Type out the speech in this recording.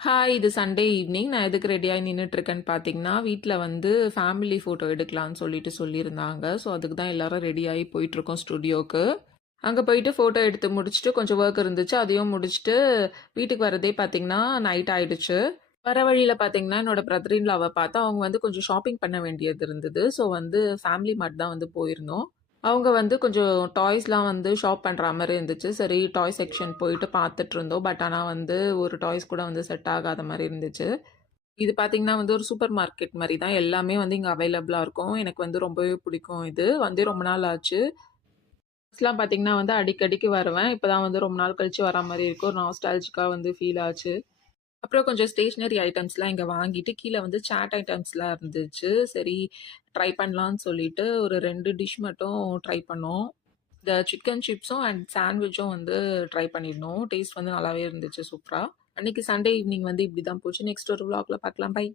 Hi! இது Sunday evening. நான் எதுக்கு ரெடியாயி நின்னுட்டுருக்கேன்னு பார்த்தீங்கன்னா, வீட்ல வந்து ஃபேமிலி ஃபோட்டோ எடுக்கலான்னு சொல்லிட்டு சொல்லியிருந்தாங்க. ஸோ, அதுக்கு தான் எல்லாரும் ரெடியாயி போயிட்டுருக்கோம் ஸ்டுடியோக்கு. அங்க போயிட்டு ஃபோட்டோ எடுத்து முடிச்சுட்டு, கொஞ்சம் வொர்க் இருந்துச்சு. அதையும் முடிச்சுட்டு, வீட்டுக்கு வரதே பார்த்தீங்கன்னா, நைட் ஆயிடுச்சு. வர வழியில பார்த்தீங்கன்னா, என்னோட பிரதர் இன் லாவ பார்த்தா, அவங்க வந்து கொஞ்சம் ஷாப்பிங் பண்ண வேண்டியது இருந்தது. ஸோ, வந்து ஃபேமிலி மார்ட் தான் வந்து போயிருந்தோம். அவங்க வந்து கொஞ்சம் டாய்ஸ்லாம் வந்து ஷாப் பண்ற மாரி இருந்துச்சு. சரி டாய் செக்ஷன் போயிட்டு பார்த்துட்டுருந்தோம். பட் ஆனா வந்து ஒரு டாய்ஸ் கூட வந்து செட் ஆகாத மாரி இருந்துச்சு. இது பார்த்தீங்கன்னா வந்து ஒரு சூப்பர் மார்க்கெட் மாரி தான். எல்லாமே வந்து இங்க அவைலபிளா இருக்கும். எனக்கு வந்து ரொம்பவே பிடிக்கும் இது. வந்து ரொம்ப நாள் ஆச்சு. ஃபர்ஸ்ட்லாம் பார்த்தீங்கன்னா வந்து அடிக்கடிக்கு வருவேன். இப்ப தான் வந்து ரொம்ப நாள் கழிச்சு வரா மாரி இருக்கு. ஒரு நாஸ்டால்ஜிக்கா வந்து ஃபீல் ஆச்சு. அப்புறம் கொஞ்சம் ஸ்டேஷனரி ஐட்டம்ஸ்லாம் இங்க வாங்கிட்டு, கீழ வந்து சாட் ஐட்டம்ஸ்லாம் இருந்துச்சு. சரி ட்ரை பண்ணலான்னு சொல்லிட்டு ஒரு 2 டிஷ் மட்டும் ட்ரை பண்ணோம். இந்த சிக்கன் சிப்ஸும் அண்ட் சாண்ட்விச்சும் வந்து ட்ரை பண்ணியிருந்தோம். டேஸ்ட் வந்து நல்லாவே இருந்துச்சு சூப்பரா. அன்னைக்கு சண்டே ஈவ்னிங் வந்து இப்படி தான் போச்சு. நெக்ஸ்ட் ஒரு விளாக்ல பார்க்கலாம். பை.